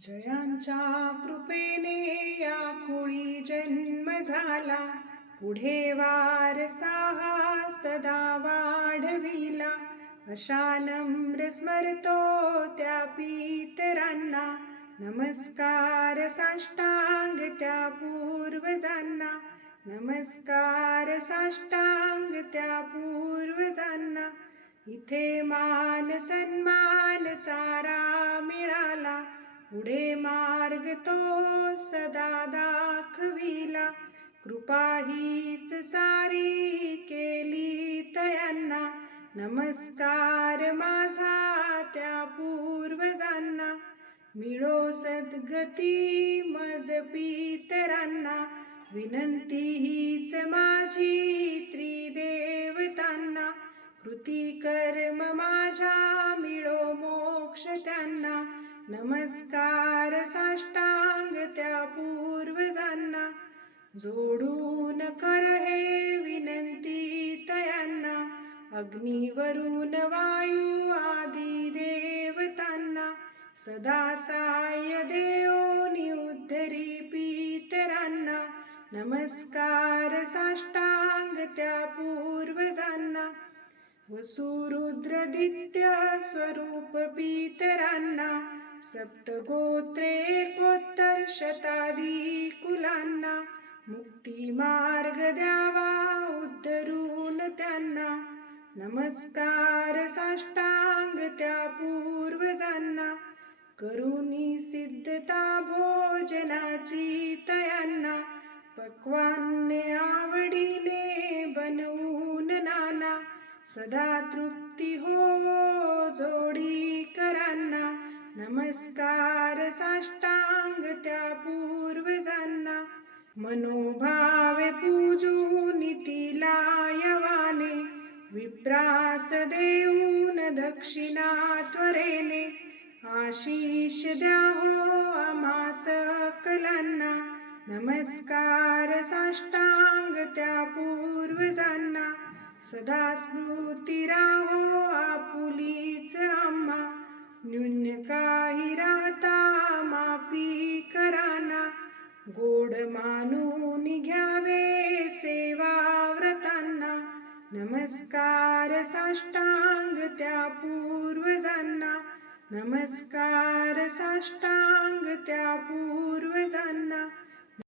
जयांच्या कृपेने या कुळी जन्म झाला. पुढे वारसा हा सदा वाढविला. अशा नम्र स्मरतो त्या पितरांना. नमस्कार साष्टांग त्या पूर्वजांना. नमस्कार साष्टांग त्या पूर्वजांना. इथे मान पुढे मार्ग तो सदा दाखविला. कृपा हीच सारी केली तयांना. नमस्कार माझा त्या पूर्वजांना. मिळो सद्गती मज पितरांना विनंती हीच माझी नमस्कार साष्टांग त्या पूर्वजांना. जोडून कर हे विनंती तयांना. अग्निवरून वायू आदी देवतांना. सदा साय देवोनी उद्धरी पितरांना. नमस्कार साष्टांग त्या पूर्वजांना. वसुरुद्रदित्य स्वरूप पितरांना सप्तगोत्रे एकोत्तर शताधी कुलांना मुक्ती मार्ग द्यावा उद्धरून त्यांना नमस्कार साष्टांग त्या पूर्वजांना करुणी सिद्धता भोजनाची तयांना पक्वान्ने सदा तृप्ती हो जोडी करांना. नमस्कार साष्टांग त्या पूर्वजांना. मनोभावे पूजून तिला यवाने विप्रास देऊन दक्षिणा त्वरेने. आशीष द्या हो आम्हा सकलांना. नमस्कार साष्टांग त्या पूर्वजांना. सदा स्मृती राहो आपुलीच आम्हा. न्यून्य काही राहता माफी कराना. गोड मानून घ्यावे सेवा व्रतांना नमस्कार साष्टांग त्या पूर्वजांना. नमस्कार साष्टांग त्या पूर्वजांना.